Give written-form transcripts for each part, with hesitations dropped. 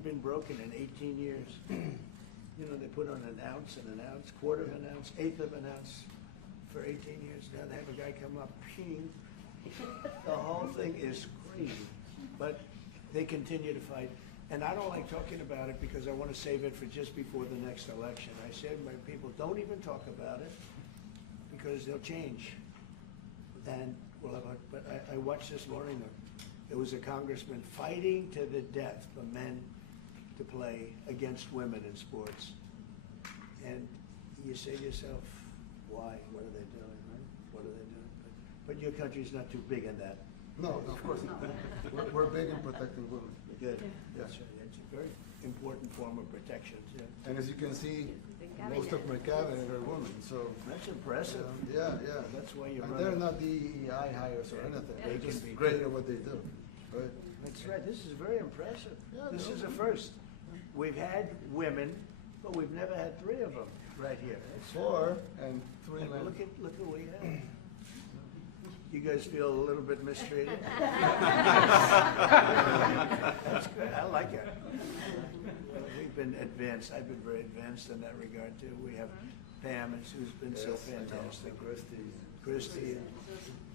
hadn't been broken in 18 years. You know, they put on an ounce, quarter of an ounce, eighth of an ounce for 18 years. Now they have a guy come up, ping. The whole thing is crazy. But they continue to fight. And I don't like talking about it because I want to save it for just before the next election. I said to my people, don't even talk about it because they'll change. And we'll have but I watched this morning, there was a congressman fighting to the death for men to play against women in sports. And you say to yourself, why? What are they doing, right? What are they doing? But your country's not too big in that. No, of course not. We're big in protecting women. Good. Yeah. That's right. It's a very important form of protection. Yeah. And as you can see, most of my cabinet are women, so. That's impressive. Yeah. That's why you're And running. they're not DEI hires or anything. They They're can just be great good. at what they do. Right? That's right. This is very impressive. Yeah, This no. is a first. We've had women, but we've never had 3 of them right here. That's 4 and 3 And men. look who we have. You guys feel a little bit mistreated? That's good. I like it. We've been advanced. I've been very advanced in that regard too. We have Pam, who's been so Yes, I know. fantastic. Christy. Christy,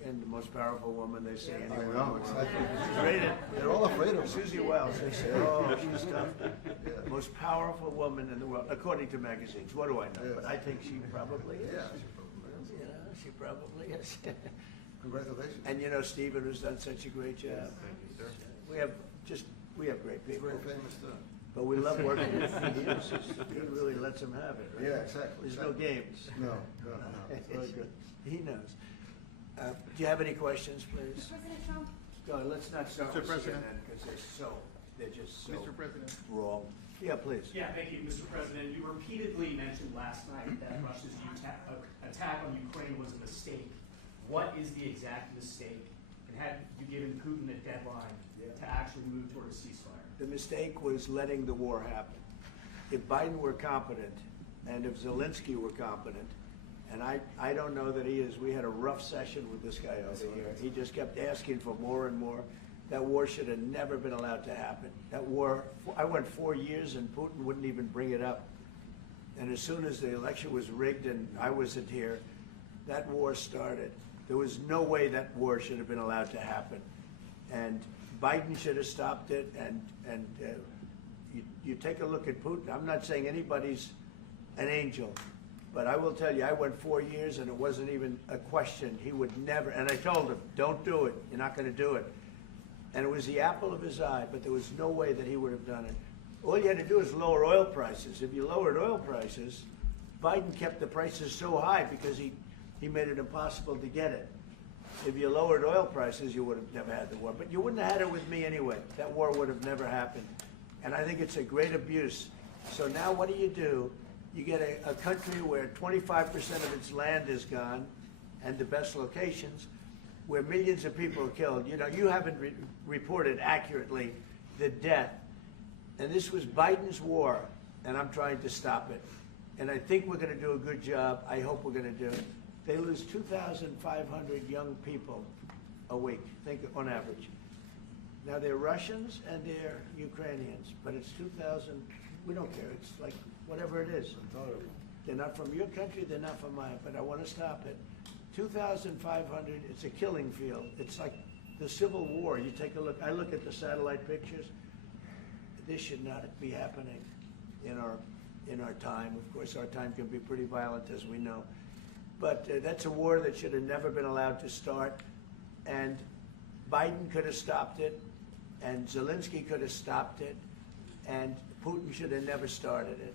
and the most powerful woman they see I anywhere. know, exactly. She's rated. They're all afraid of her. Susie Wells, they say, oh, she's tough. Yeah. Most powerful woman in the world, according to magazines. What do I know? Yes. But I think she probably is. Yeah, she probably is. You know, she probably is. Congratulations. And you know, Stephen has done such a great job. Thank you, sir. We have great He's people. very famous too. But we love working with him. He really lets them have it, right? Yeah, exactly. There's no games. No. It's very good. He knows. Do you have any questions, please? President Trump? No, let's not start Mr. with President. CNN because they're just so Mr. President. wrong. Yeah, please. Yeah, thank you, Mr. President. You repeatedly mentioned last night that Russia's attack on Ukraine was a mistake. What is the exact mistake? And had you given Putin a deadline to actually move toward a ceasefire? The mistake was letting the war happen. If Biden were competent, and if Zelensky were competent, and I don't know that he is, we had a rough session with this guy over here. He just kept asking for more and more. That war should have never been allowed to happen. That war, I went 4 years and Putin wouldn't even bring it up. And as soon as the election was rigged and I wasn't here, that war started. There was no way that war should have been allowed to happen. And Biden should have stopped it, and you take a look at Putin. I'm not saying anybody's an angel, but I will tell you, I went 4 years and it wasn't even a question. He would never, and I told him, don't do it, you're not gonna do it. And it was the apple of his eye, but there was no way that he would have done it. All you had to do is lower oil prices. If you lowered oil prices, Biden kept the prices so high because he made it impossible to get it. If you lowered oil prices, you would have never had the war. But you wouldn't have had it with me anyway. That war would have never happened. And I think it's a great abuse. So now what do? You get a country where 25% of its land is gone, and the best locations, where millions of people are killed. You know, you haven't reported accurately the death. And this was Biden's war, and I'm trying to stop it. And I think we're going to do a good job. I hope we're going to do it. They lose 2,500 young people a week, think on average. Now they're Russians and they're Ukrainians, but it's 2,000, we don't care, it's like whatever it is. They're not from your country, they're not from mine, but I want to stop it. 2,500, it's a killing field. It's like the Civil War. You take a look, I look at the satellite pictures. This should not be happening in our time. Of course, our time can be pretty violent, as we know. But that's a war that should have never been allowed to start. And Biden could have stopped it, and Zelensky could have stopped it, and Putin should have never started it.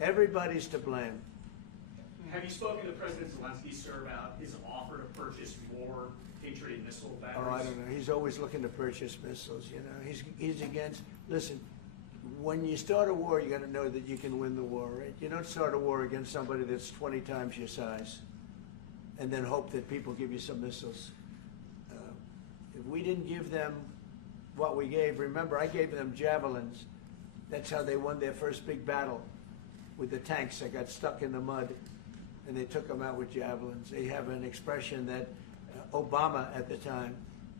Everybody's to blame. Have you spoken to President Zelensky, sir, about his offer to purchase more Patriot missile batteries? Oh, I don't know. He's always looking to purchase missiles, you know. He's against, listen, when you start a war, you got to know that you can win the war, right? You don't start a war against somebody that's 20 times your size and then hope that people give you some missiles. If we didn't give them what we gave, remember, I gave them javelins. That's how they won their first big battle with the tanks that got stuck in the mud, and they took them out with javelins. They have an expression that Obama at the time,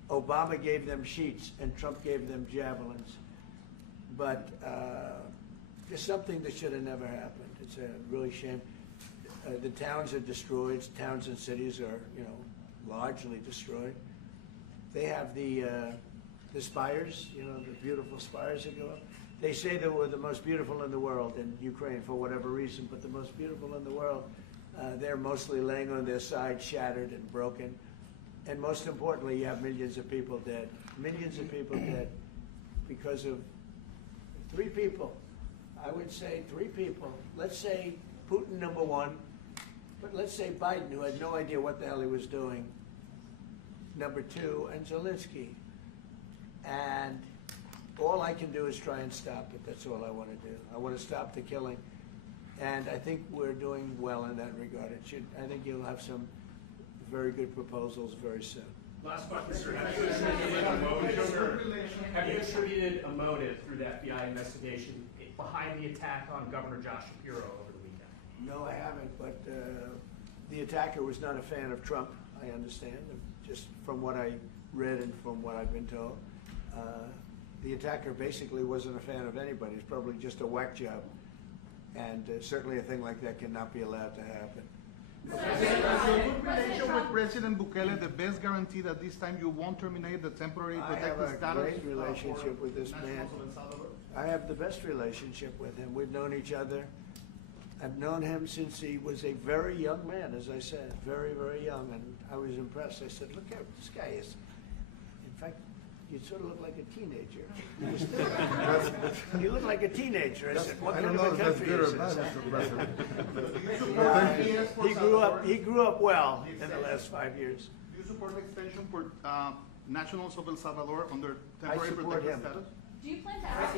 Obama gave them sheets and Trump gave them javelins. but just something that should have never happened. It's a really shame. The towns are destroyed. Towns and cities are, largely destroyed. They have the spires, the beautiful spires that go up. They say they were the most beautiful in the world in Ukraine for whatever reason, but the most beautiful in the world, they're mostly laying on their side, shattered and broken. And most importantly, you have millions of people dead. Millions of people dead because of 3 people. I would say 3 people. Let's say Putin, number 1, but let's say Biden, who had no idea what the hell he was doing, number 2, and Zelensky. And all I can do is try and stop it. That's all I want to do. I want to stop the killing. And I think we're doing well in that regard. I think you'll have some very good proposals very soon. Last question, sir. Have you attributed a motive through the FBI investigation behind the attack on Governor Josh Shapiro over the weekend? No, I haven't, but the attacker was not a fan of Trump, I understand, just from what I read and from what I've been told. The attacker basically wasn't a fan of anybody. It's probably just a whack job. And certainly a thing like that cannot be allowed to happen. Is your good relation with President Bukele the best guarantee that this time you won't terminate the temporary protected status? I have a great relationship with this man. El Salvador? I have the best relationship with him. We've known each other. I've known him since he was a very young man, as I said, very, very young, and I was impressed. I said, look at this guy is, in fact, you sort of look like a teenager. You look like a teenager. I said, what kind of a country is this? He grew up well in the last 5 years. Do you support the extension for nationals of El Salvador under I temporary support protected him. status? Do you plan to ask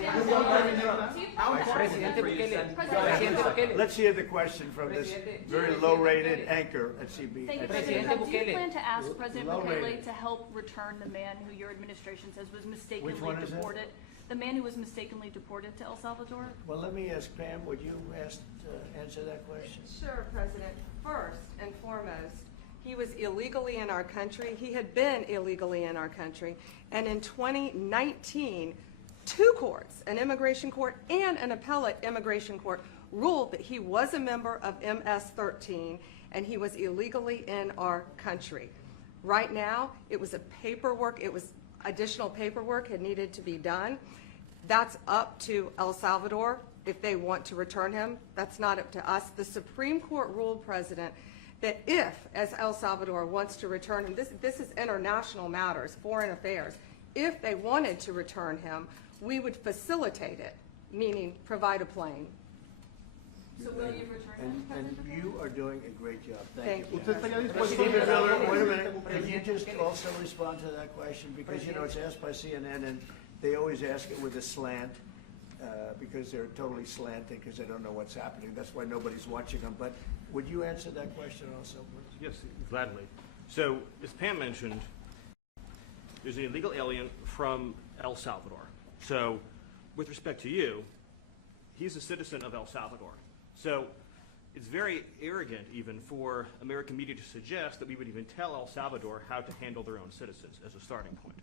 Let's hear the question from this very low-rated anchor at CB. Thank you, at President. CNN. Do you plan to ask President Low-rated. Bukele to help return the man who your administration says was mistakenly Which one is that? deported? The man who was mistakenly deported to El Salvador? Well, let me ask Pam, would you answer that question? Sure, President. First and foremost, he was illegally in our country. He had been illegally in our country. And in 2019, 2 courts, an immigration court and an appellate immigration court, ruled that he was a member of MS-13 and he was illegally in our country. Right now, it was additional paperwork had needed to be done. That's up to El Salvador if they want to return him. That's not up to us. The Supreme Court ruled, President, that if, as El Salvador wants to return him, this is international matters, foreign affairs, if they wanted to return him, we would facilitate it, meaning provide a plane. So will you return him, And President Bukele? you are doing a great job. Thank you. ¿Usted estaría dispuesto Stephen a Miller, regresar wait a al minute. presidente Can you Bukele? just also respond to that question? Because, it's asked by CNN, and they always ask it with a slant, because they're totally slanting, because they don't know what's happening. That's why nobody's watching them. But would you answer that question also, please? Yes, gladly. So, as Pam mentioned, there's an illegal alien from El Salvador. So, with respect to you, he's a citizen of El Salvador. So, it's very arrogant even for American media to suggest that we would even tell El Salvador how to handle their own citizens as a starting point.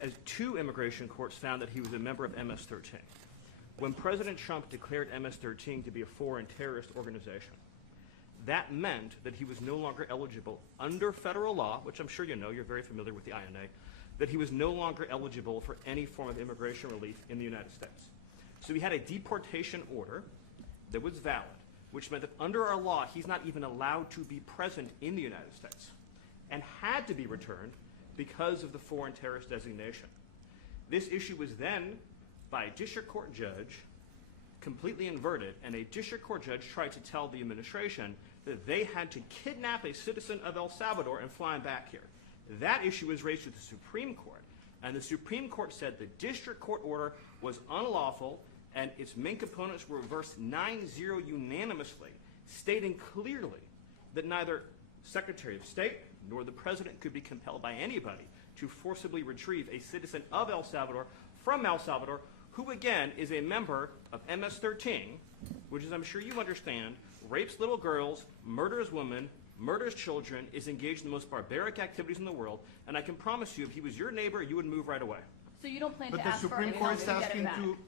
As 2 immigration courts found that he was a member of MS-13. When President Trump declared MS-13 to be a foreign terrorist organization, that meant that he was no longer eligible under federal law, which I'm sure you know, you're very familiar with the INA, that he was no longer eligible for any form of immigration relief in the United States. So he had a deportation order that was valid, which meant that under our law, he's not even allowed to be present in the United States and had to be returned because of the foreign terrorist designation. This issue was then, by a district court judge, completely inverted, and a district court judge tried to tell the administration that they had to kidnap a citizen of El Salvador and fly him back here. That issue was raised with the Supreme Court, and the Supreme Court said the district court order was unlawful, and its main components were reversed 9-0 unanimously, stating clearly that neither Secretary of State nor the President could be compelled by anybody to forcibly retrieve a citizen of El Salvador from El Salvador, who again is a member of MS-13, which, as I'm sure you understand, rapes little girls, murders women, murders children, is engaged in the most barbaric activities in the world, and I can promise you, if he was your neighbor, you would move right away. So you don't plan But to the ask for Supreme anything Court is to get him asking back?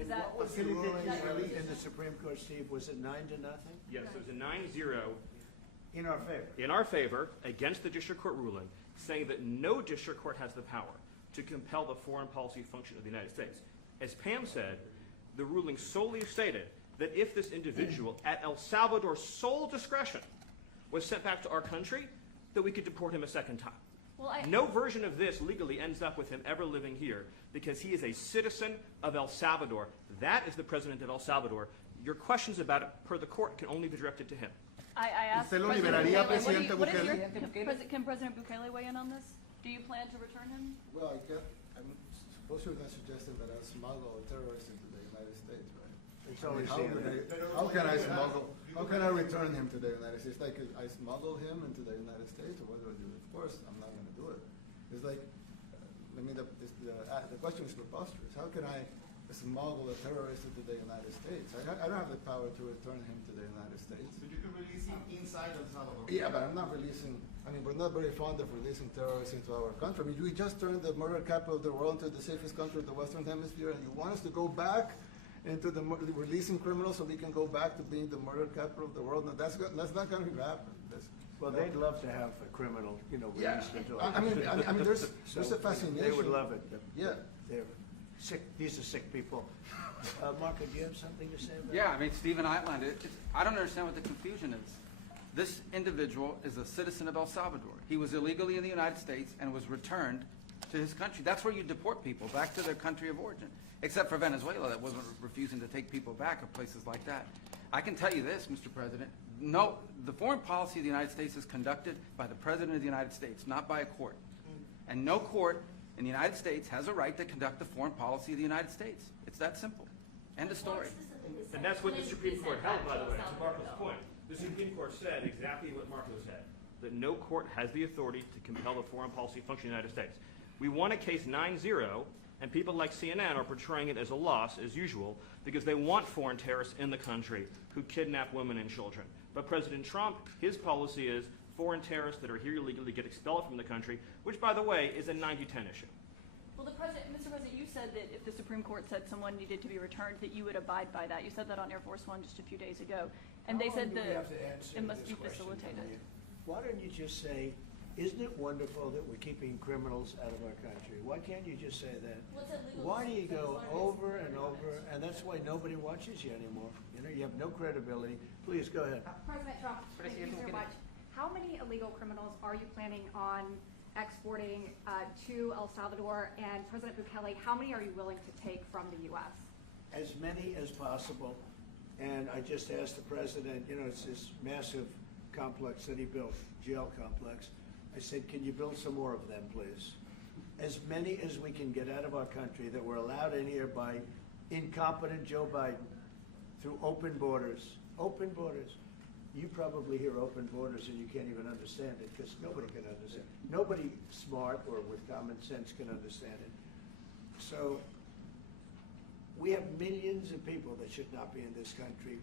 And that- what was the Facilitate ruling his release. in the Supreme Court, Steve? Was it 9-0? Yes, it was a 9-0 In our favor. in our favor against the district court ruling, saying that no district court has the power to compel the foreign policy function of the United States. As Pam said, the ruling solely stated that if this individual, at El Salvador's sole discretion, was sent back to our country, that we could deport him a second time. Well, I, No version of this legally ends up with him ever living here because he is a citizen of El Salvador. That is the president of El Salvador. Your questions about it, per the court, can only be directed to him. I asked ¿Usted lo President liberaría, Bukele, what do you- Presidente what is your- Bukele? Can President Bukele weigh in on this? Do you plan to return him? Well, I'm suppose you're not suggesting that I smuggle a terrorist into the United States, right? It's always How the can other. how can I smuggle, how can I return him to the United States? Like, I smuggle him into the United States, or what do I do? Of course, I'm not gonna do it. It's like, the question is preposterous. How can I smuggle a terrorist into the United States? I don't have the power to return him to the United States. But you can release him inside El Salvador. Yeah, but I'm not releasing, we're not very fond of releasing terrorists into our country. We just turned the murder capital of the world into the safest country of the Western Hemisphere, and you want us to go back into releasing criminals so we can go back to being the murder capital of the world? No, that's not going to happen. Well, they'd love to have a criminal, Yeah, released into I mean, there's So a fascination. They would love it. Yeah. They're sick, these are sick people. Marco, do you have something to say about that? Yeah, I mean, Stephen outlined it. I don't understand what the confusion is. This individual is a citizen of El Salvador. He was illegally in the United States and was returned to his country. That's where you deport people, back to their country of origin, except for Venezuela that wasn't refusing to take people back, or places like that. I can tell you this, Mr. President, no, the foreign policy of the United States is conducted by the President of the United States, not by a court. And no court in the United States has a right to conduct the foreign policy of the United States. It's that simple. End of story. And that's what the Supreme Court held, by the way, to Marco's point. The Supreme Court said exactly what Marco said, that no court has the authority to compel the foreign policy function of the United States. We won a case 9-0, and people like CNN are portraying it as a loss, as usual, because they want foreign terrorists in the country who kidnap women and children. But President Trump, his policy is foreign terrorists that are here illegally get expelled from the country, which, by the way, is a 90-10 issue. Well, Mr. President, you said that if the Supreme Court said someone needed to be returned, that you would abide by that. You said that on Air Force One just a few days ago. And they said that it must be facilitated. Why don't you just say, isn't it wonderful that we're keeping criminals out of our country? Why can't you just say that? Why do you go over and over, and that's why nobody watches you anymore? You have no credibility. Please, go ahead. President Trump, thank you so much. How many illegal criminals are you planning on exporting to El Salvador? And President Bukele, how many are you willing to take from the U.S.? As many as possible. And I just asked the president, it's this massive complex that he built, jail complex. I said, can you build some more of them, please? As many as we can get out of our country that were allowed in here by incompetent Joe Biden through open borders. Open borders. You probably hear open borders and you can't even understand it because nobody can understand. Nobody smart or with common sense can understand it. So we have millions of people that should not be in this country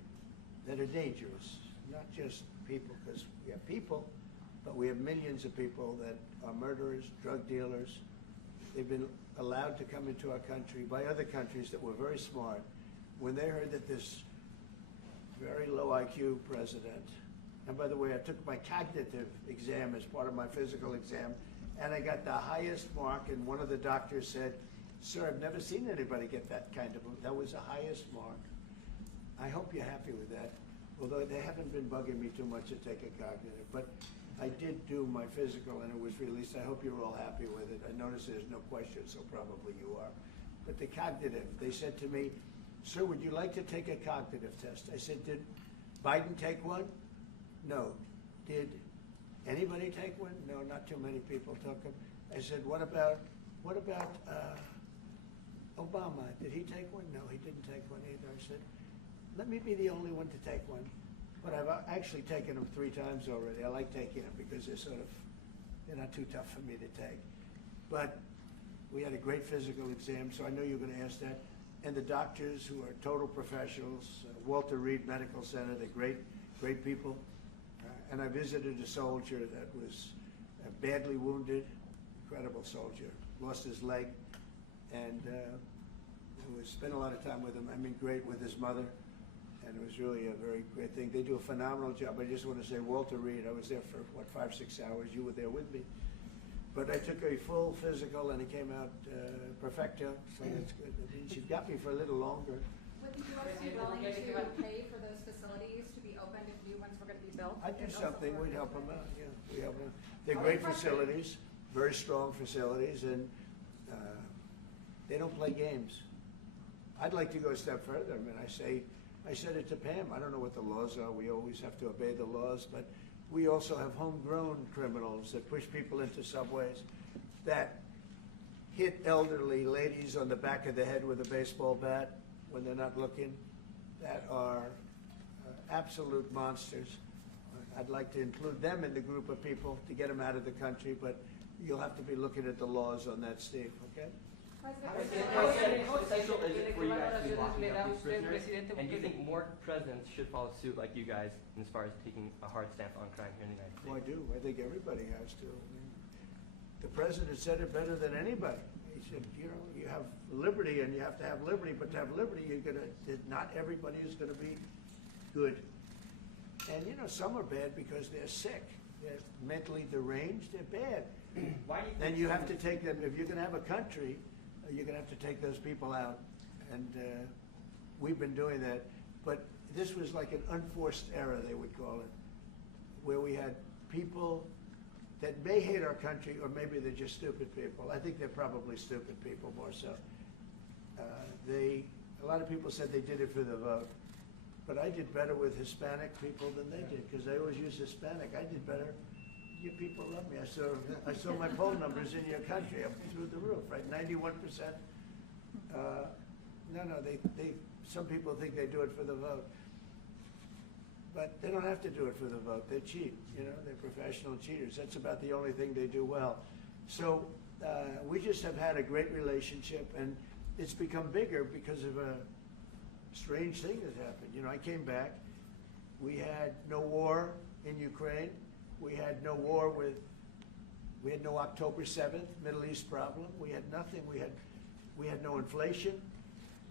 that are dangerous. Not just people, because we have people, but we have millions of people that are murderers, drug dealers. They've been allowed to come into our country by other countries that were very smart. When they heard that this very low IQ president, and by the way, I took my cognitive exam as part of my physical exam, and I got the highest mark, and one of the doctors said, sir, I've never seen anybody get that kind of, that was the highest mark. I hope you're happy with that, although they haven't been bugging me too much to take a cognitive, but I did do my physical and it was released. I hope you're all happy with it. I noticed there's no question, so probably you are. But the cognitive, they said to me, sir, would you like to take a cognitive test? I said, did Biden take one? No. Did anybody take one? No, not too many people took them. I said, what about Obama? Did he take one? No, he didn't take one either. I said, let me be the only one to take one. But I've actually taken them 3 times already. I like taking them because they're not too tough for me to take. But we had a great physical exam, so I know you're going to ask that. And the doctors who are total professionals, Walter Reed Medical Center, they're great people. And I visited a soldier that was badly wounded, incredible soldier, lost his leg, and who spent a lot of time with him. I mean, great with his mother, and it was really a very great thing. They do a phenomenal job. I just want to say, Walter Reed, I was there for, what, 5-6 hours. You were there with me. But I took a full physical, and it came out perfecto, so that's good. She got me for a little longer. Would the U.S. be willing to pay for those facilities to be opened if new ones were going to be built? I'd do in El something, Salvador? we'd help them out, yeah. We help them. They're great facilities, very strong facilities, and they don't play games. I'd like to go a step further. I mean, I said it to Pam, I don't know what the laws are. We always have to obey the laws, but we also have homegrown criminals that push people into subways, that hit elderly ladies on the back of the head with a baseball bat when they're not looking, that are absolute monsters. I'd like to include them in the group of people to get them out of the country, but you'll have to be looking at the laws on that, Steve, okay? How essential is it for you guys to be locking up these prisoners? And do you think more presidents should follow suit like you guys as far as taking a hard stance on crime here in the United States? Well, I do. I think everybody has to. I mean, the president said it better than anybody. He said, you know, you have liberty and you have to have liberty, but to have liberty, not everybody is gonna be good. And you know, some are bad because they're sick. They're mentally deranged, they're bad. Why do you think Then you have to take them, if you're gonna have a country, you're gonna have to take those people out. And we've been doing that. But this was like an unforced error, they would call it, where we had people that may hate our country, or maybe they're just stupid people. I think they're probably stupid people more so. A lot of people said they did it for the vote. But I did better with Hispanic people than they did, because they always use Hispanic. I did better. You people love me. I saw my poll numbers in your country up through the roof, right? 91%. Some people think they do it for the vote. But they don't have to do it for the vote. They cheat, you know, they're professional cheaters. That's about the only thing they do well. So we just have had a great relationship, and it's become bigger because of a strange thing that happened. You know, I came back, we had no war in Ukraine, we had no October 7th Middle East problem, we had nothing, we had no inflation,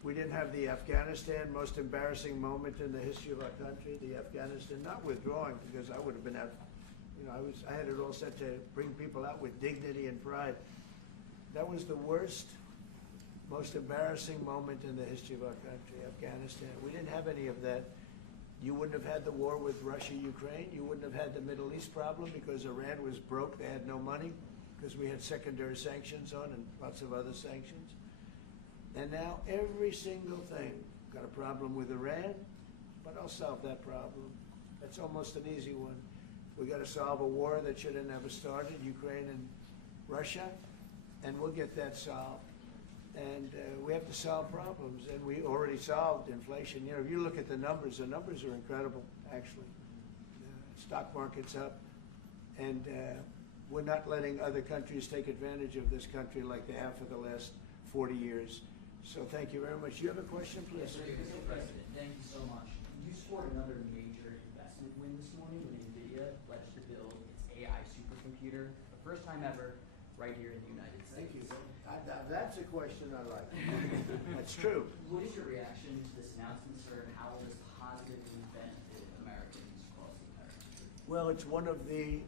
we didn't have the Afghanistan most embarrassing moment in the history of our country, the Afghanistan, not withdrawing, because I would have been out, you know, I had it all set to bring people out with dignity and pride. That was the worst, most embarrassing moment in the history of our country, Afghanistan. We didn't have any of that. You wouldn't have had the war with Russia, Ukraine. You wouldn't have had the Middle East problem because Iran was broke. They had no money because we had secondary sanctions on and lots of other sanctions. And now every single thing, got a problem with Iran, but I'll solve that problem. That's almost an easy one. We got to solve a war that should have never started, Ukraine and Russia, and we'll get that solved. And we have to solve problems, and we already solved inflation. You know, if you look at the numbers are incredible, actually. Stock market's up, and we're not letting other countries take advantage of this country like they have for the last 40 years. So thank you very much. You have a question, please? Yes, Mr. President, thank you so much. You scored another major investment win this morning when NVIDIA pledged to build its AI supercomputer, the first time ever, right here in the United States. Thank you. That's a question I like. That's true. What is your reaction to this announcement, sir, and how will this positively benefit Americans across the entire country? Well, it's one of the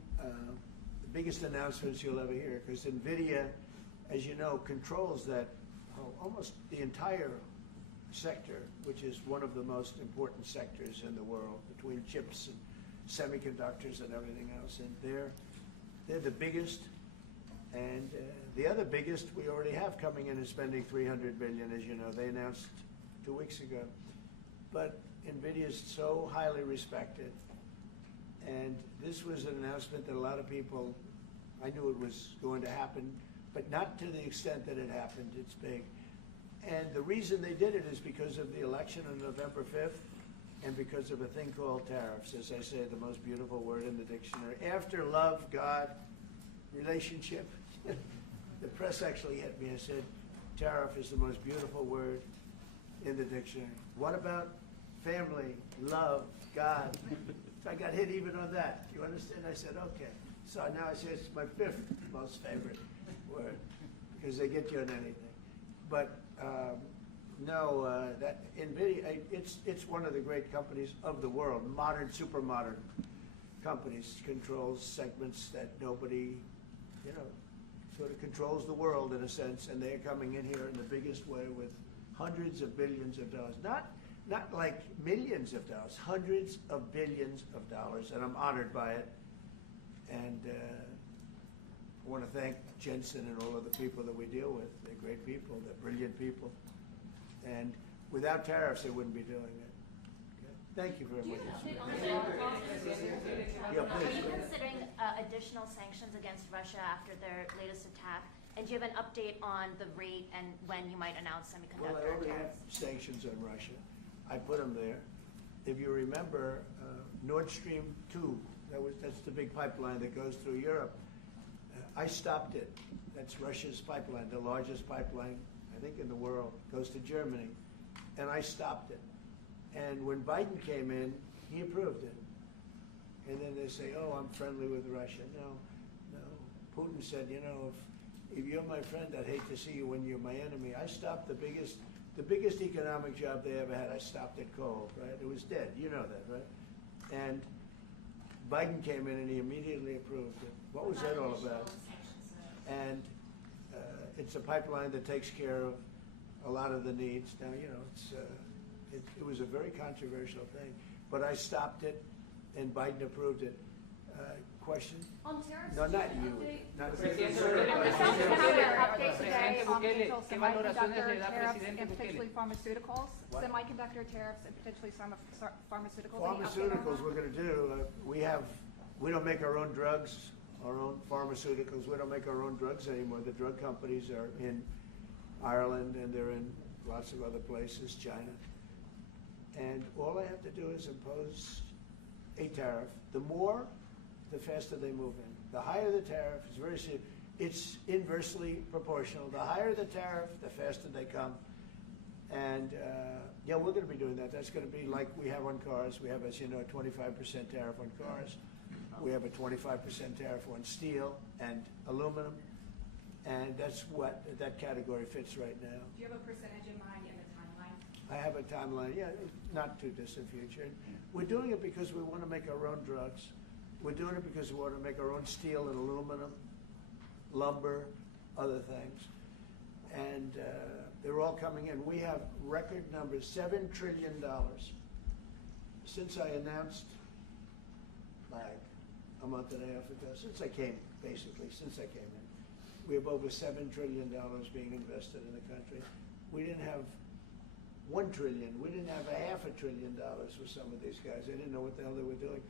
biggest announcements you'll ever hear, because NVIDIA, as you know, controls that almost the entire sector, which is one of the most important sectors in the world, between chips and semiconductors and everything else. And they're the biggest. And the other biggest we already have coming in is spending $300 billion, as you know. They announced 2 weeks ago. But NVIDIA is so highly respected. And this was an announcement that a lot of people, I knew it was going to happen, but not to the extent that it happened. It's big. And the reason they did it is because of the election on November 5th and because of a thing called tariffs, as I say, the most beautiful word in the dictionary. After love, God, relationship. The press actually hit me and said, tariff is the most beautiful word in the dictionary. What about family, love, God? I got hit even on that. You understand? I said, okay. So now I say it's my 5th most favorite word, because they get you on anything. But No, that NVIDIA, it's one of the great companies of the world, modern, super modern companies, controls segments that nobody, sort of controls the world in a sense, and they're coming in here in the biggest way with hundreds of billions of dollars. Not like millions of dollars, hundreds of billions of dollars, and I'm honored by it. And I want to thank Jensen and all of the people that we deal with. They're great people, they're brilliant people. And without tariffs, they wouldn't be doing it. Okay? Thank you very much. Yeah, Are please. you considering additional sanctions against Russia after their latest attack? And do you have an update on the rate and when you might announce Well, I semiconductor already have tariffs? sanctions on Russia. I put them there. If you remember, Nord Stream 2, that's the big pipeline that goes through Europe. I stopped it. That's Russia's pipeline, the largest pipeline, I think, in the world, goes to Germany. And I stopped it. And when Biden came in, he approved it. And then they say, oh, I'm friendly with Russia. No. Putin said, if you're my friend, I'd hate to see you when you're my enemy. I stopped the biggest economic job they ever had. I stopped it cold, right? It was dead. You know that, right? And Biden came in and he immediately approved it. What was that all about? And it's a pipeline that takes care of a lot of the needs. Now, it was a very controversial thing, but I stopped it, and Biden approved it. Question? On tariffs, No, do you not have an you. update? Not And the South Carolina update today on potential semiconductor tariffs and potentially pharmaceuticals. What? Semiconductor tariffs and potentially pharmaceuticals. Any update on Pharmaceuticals, that? we're going to do. We don't make our own drugs, our own pharmaceuticals. We don't make our own drugs anymore. The drug companies are in Ireland and they're in lots of other places, China. And all I have to do is impose a tariff. The more, the faster they move in. The higher the tariff, it's very serious. It's inversely proportional. The higher the tariff, the faster they come. And we're going to be doing that. That's going to be like we have on cars. We have, as you know, a 25% tariff on cars. We have a 25% tariff on steel and aluminum. And that's what that category fits right now. Do you have a percentage in mind and a timeline? I have a timeline, not too distant future. We're doing it because we want to make our own drugs. We're doing it because we want to make our own steel and aluminum, lumber, other things. And they're all coming in. We have record numbers, $7 trillion. Since I announced, like a month and a half ago, since I came in, we have over $7 trillion being invested in the country. We didn't have $1 trillion. We didn't have $500 billion for some of these guys. They didn't know what the hell they were doing.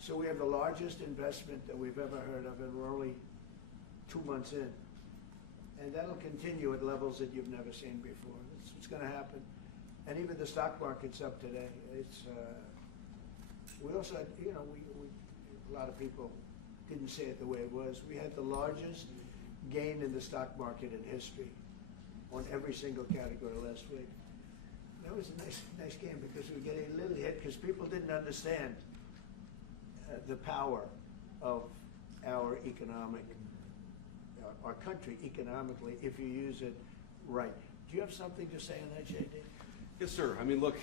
So we have the largest investment that we've ever heard of, and we're only 2 months in. And that'll continue at levels that you've never seen before. It's what's going to happen. And even the stock market's up today. We also had, a lot of people didn't say it the way it was. We had the largest gain in the stock market in history on every single category last week. That was a nice game because we get a little hit because people didn't understand the power of our our country economically if you use it right. Do you have something to say on that, JD? Yes, sir. I mean, look,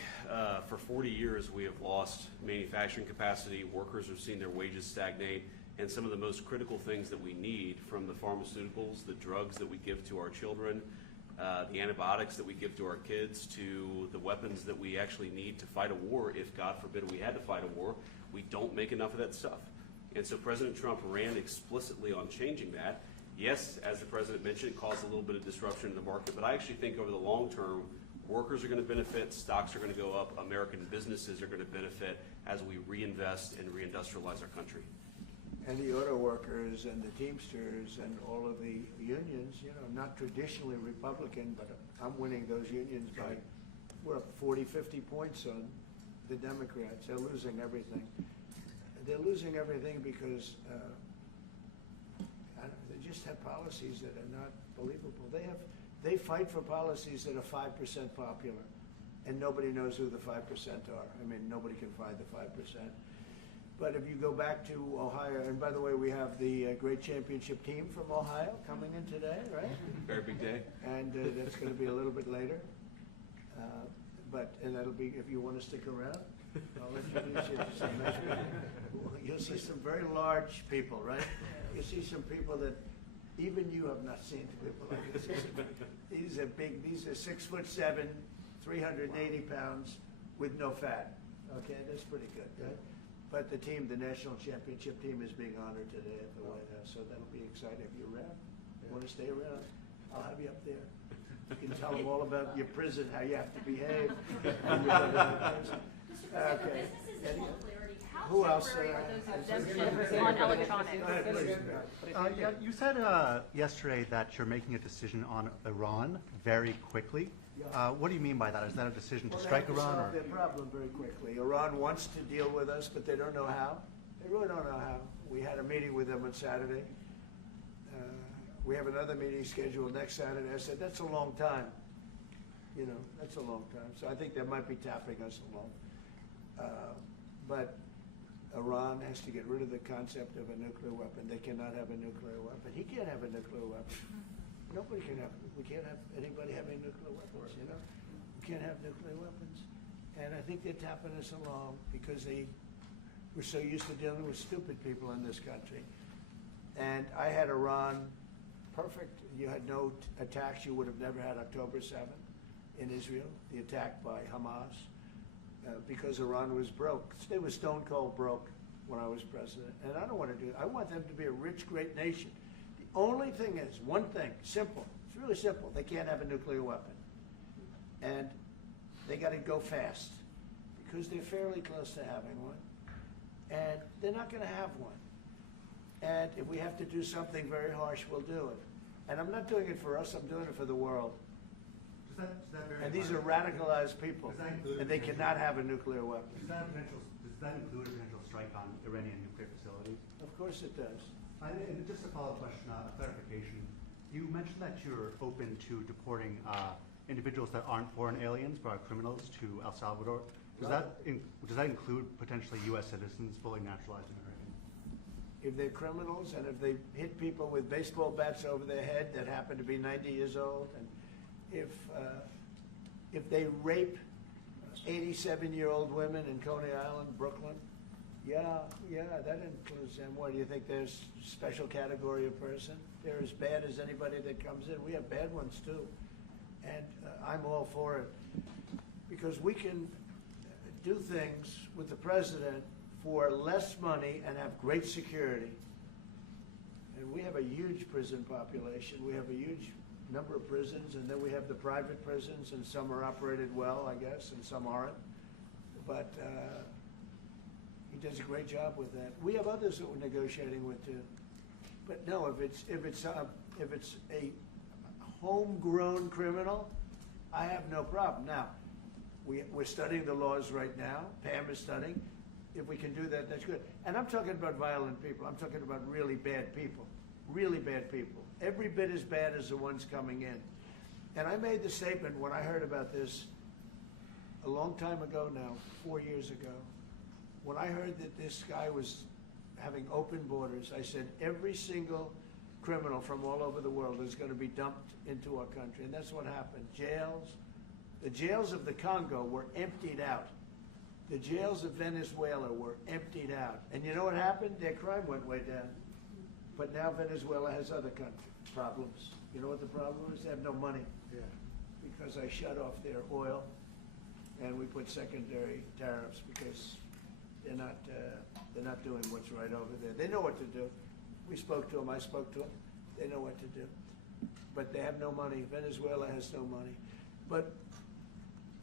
for 40 years we have lost manufacturing capacity. Workers have seen their wages stagnate, and some of the most critical things that we need, from the pharmaceuticals, the drugs that we give to our children, the antibiotics that we give to our kids, to the weapons that we actually need to fight a war, if God forbid we had to fight a war, we don't make enough of that stuff. And so President Trump ran explicitly on changing that. Yes, as the president mentioned, it caused a little bit of disruption in the market, but I actually think over the long term, workers are going to benefit, stocks are going to go up, American businesses are going to benefit as we reinvest and reindustrialize our country. And the auto workers and the Teamsters and all of the unions, not traditionally Republican, but I'm winning those unions by, we're up 40, 50 points on the Democrats. They're losing everything. They're losing everything because they just have policies that are not believable. They fight for policies that are 5% popular, and nobody knows who the 5% are. I mean, nobody can find the 5%. But if you go back to Ohio, and by the way, we have the great championship team from Ohio coming in today, right? Very big day. And that's going to be a little bit later. And that'll be, if you want to stick around, I'll introduce you to some nice people. You'll see some very large people, right? You'll see some people that even you have not seen people like this. These are big, these are 6'7", 380 pounds with no fat. Okay, that's pretty good, right? But the team, the national championship team, is being honored today at the White House, so that'll be exciting. If you're around, want to stay around, I'll have you up there. You can tell them all about your prison, how you have to behave. Okay. Who else? Exemptions on electronics. Yeah, you said yesterday that you're making a decision on Iran very quickly. What do you mean by that? Is that a decision to strike Iran? Solve their problem very quickly. Iran wants to deal with us, but they don't know how. They really don't know how. We had a meeting with them on Saturday. We have another meeting scheduled next Saturday. I said, that's a long time. You know, that's a long time. So I think they might be tapping us along. But Iran has to get rid of the concept of a nuclear weapon. They cannot have a nuclear weapon. He can't have a nuclear weapon. Nobody can have, we can't have anybody having nuclear weapons, you know? We can't have nuclear weapons. And I think they're tapping us along because we're so used to dealing with stupid people in this country. And I had Iran perfect. You had no attacks. You would have never had October 7th in Israel, the attack by Hamas, because Iran was broke. They were stone cold broke when I was president. And I don't want to do it. I want them to be a rich, great nation. The only thing is, one thing, simple. It's really simple. They can't have a nuclear weapon. And they got to go fast because they're fairly close to having one. And they're not going to have one. And if we have to do something very harsh, we'll do it. And I'm not doing it for us, I'm doing it for the world. And these are radicalized people, and they cannot have a nuclear weapon. Does that include a potential strike on Iranian nuclear facilities? Of course it does. And just a follow-up question, a clarification. You mentioned that you're open to deporting individuals that aren't foreign aliens but are criminals to El Salvador. Does that include potentially U.S. citizens fully naturalized Americans? If they're criminals and if they hit people with baseball bats over their head that happen to be 90 years old, and if they rape 87-year-old women in Coney Island, Brooklyn, yeah, that includes them. What, do you think there's a special category of person? They're as bad as anybody that comes in. We have bad ones too. And I'm all for it because we can do things with the president for less money and have great security. And we have a huge prison population. We have a huge number of prisons, and then we have the private prisons, and some are operated well, I guess, and some aren't. But he does a great job with that. We have others that we're negotiating with too. But no, if it's a homegrown criminal, I have no problem. Now, we're studying the laws right now. Pam is studying. If we can do that, that's good. And I'm talking about violent people. I'm talking about really bad people. Really bad people. Every bit as bad as the ones coming in. And I made the statement when I heard about this a long time ago now, 4 years ago. When I heard that this guy was having open borders, I said every single criminal from all over the world is going to be dumped into our country. And that's what happened. The jails of the Congo were emptied out. The jails of Venezuela were emptied out. And you know what happened? Their crime went way down. But now Venezuela has other problems. You know what the problem is? They have no money. Yeah. Because I shut off their oil, and we put secondary tariffs because they're not doing what's right over there. They know what to do. We spoke to them. I spoke to them. They know what to do. But they have no money. Venezuela has no money. But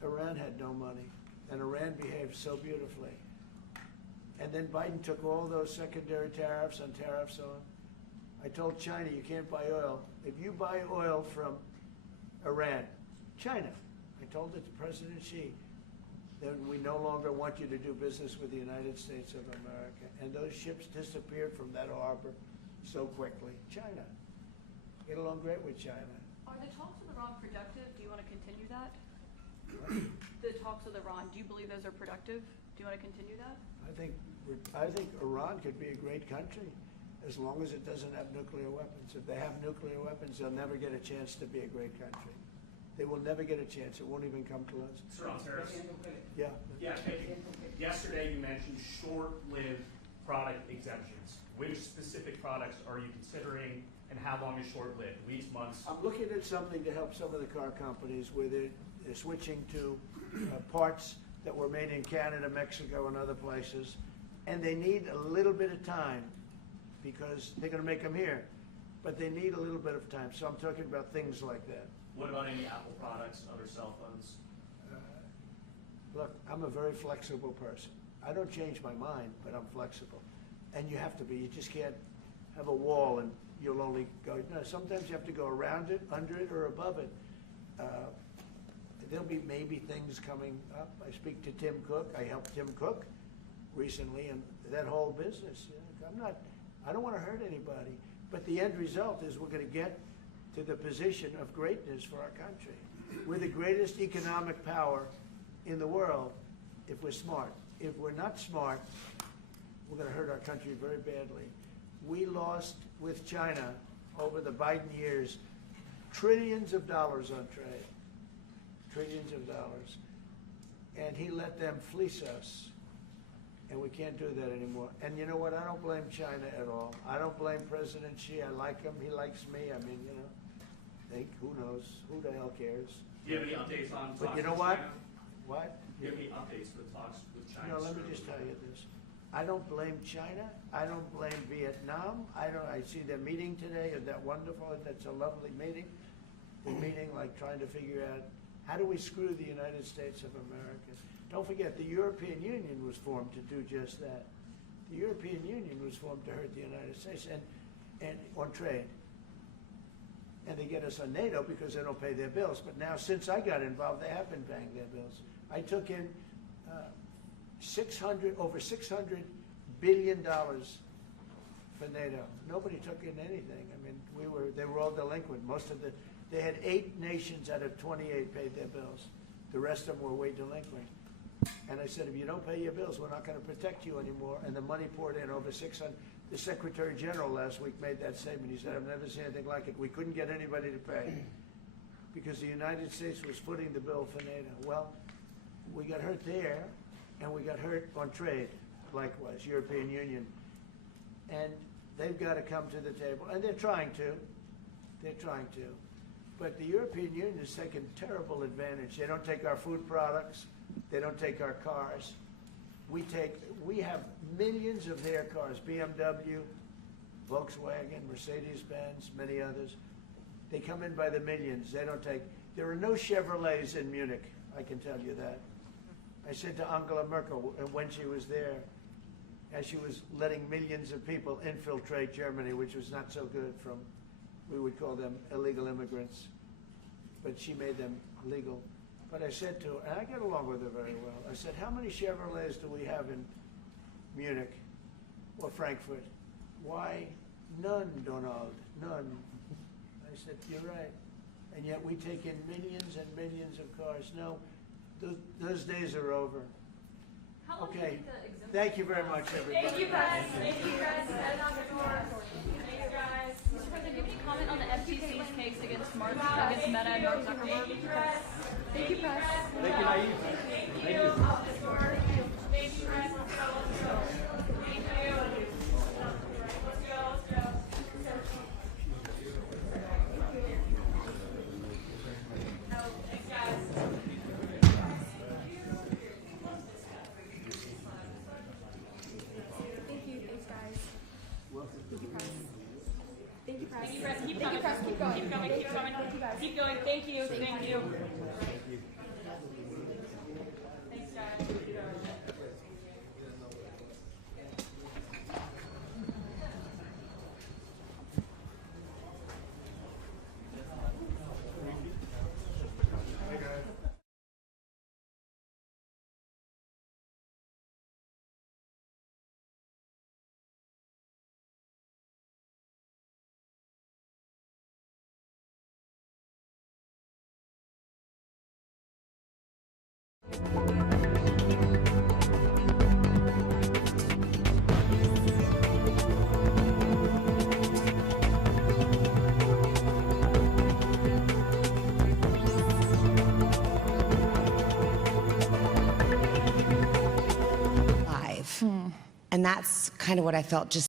Iran had no money. And Iran behaved so beautifully. And then Biden took all those secondary tariffs on tariffs on. I told China, you can't buy oil. If you buy oil from Iran, China, I told it to President Xi, then we no longer want you to do business with the United States of America. And those ships disappeared from that harbor so quickly. China. Get along great with China. Are the talks with Iran productive? Do you want to continue that? The talks with Iran, do you believe those are productive? Do you want to continue that? I think Iran could be a great country as long as it doesn't have nuclear weapons. If they have nuclear weapons, they'll never get a chance to be a great country. They will never get a chance. It won't even come close. Sir, on tariffs. Yeah. Yeah, thank you. Yesterday you mentioned short-lived product exemptions. Which specific products are you considering, and how long is short-lived? Weeks, months? I'm looking at something to help some of the car companies where they're switching to parts that were made in Canada, Mexico, and other places, and they need a little bit of time because they're going to make them here, but they need a little bit of time. So I'm talking about things like that. What about any Apple products, other cell phones? Look, I'm a very flexible person. I don't change my mind, but I'm flexible. And you have to be. You just can't have a wall and you'll only go, no, sometimes you have to go around it, under it, or above it. There'll be maybe things coming up. I speak to Tim Cook. I helped Tim Cook recently and that whole business. I don't want to hurt anybody, but the end result is we're going to get to the position of greatness for our country. We're the greatest economic power in the world if we're smart. If we're not smart, we're going to hurt our country very badly. We lost with China over the Biden years trillions of dollars on trade, trillions of dollars, and he let them fleece us, and we can't do that anymore. And you know what? I don't blame China at all. I don't blame President Xi. I like him. He likes me. I mean, you know, who knows? Who the hell cares? Do you have any updates on talks But you know with what? China? What? Do you have any updates for the talks with China? You know, let me just tell you this. I don't blame China. I don't blame Vietnam. I see their meeting today. Is that wonderful? That's a lovely meeting. They're meeting like trying to figure out how do we screw the United States of America. Don't forget, the European Union was formed to do just that. The European Union was formed to hurt the United States and on trade. And they get us on NATO because they don't pay their bills. But now, since I got involved, they have been paying their bills. I took in over $600 billion for NATO. Nobody took in anything. I mean, they were all delinquent. They had 8 nations out of 28 paid their bills. The rest of them were way delinquent. And I said, if you don't pay your bills, we're not going to protect you anymore. And the money poured in over 600. The Secretary General last week made that statement. He said, I've never seen anything like it. We couldn't get anybody to pay because the United States was footing the bill for NATO. Well, we got hurt there, and we got hurt on trade, likewise, European Union. And they've got to come to the table, and they're trying to. They're trying to. But the European Union has taken terrible advantage. They don't take our food products. They don't take our cars. We have millions of their cars, BMW, Volkswagen, Mercedes-Benz, many others. They come in by the millions. They don't take, there are no Chevrolets in Munich, I can tell you that. I said to Angela Merkel when she was there, as she was letting millions of people infiltrate Germany, which was not so good from, we would call them illegal immigrants, but she made them legal. But I said to her, and I get along with her very well, I said, how many Chevrolets do we have in Munich or Frankfurt? Why, none, Donald, none. I said, you're right. And yet we take in millions and millions of cars. No, those days are over. How long do you Okay, think the exemption thank you very much, everybody. Thank you, guys. Thank you, guys. Head on the floor. Thank you, guys. Mr. President, do you have any comment on the FTC's case against against Meta and Mark Zuckerberg? Thank you, Press. Thank you, Nayib. Thank you. Thank you, guys. Let's go. Thank you. Let's go. Thanks, guys. Thank you, thanks, guys. Thank you, Press. Thank you, Press. Thank you, Press. Keep Thank you, coming. Press. Keep going. Keep going. Keep going. Thank you, guys. Keep going. Thank you. Thank you. Thank you. And that's kind of what I felt just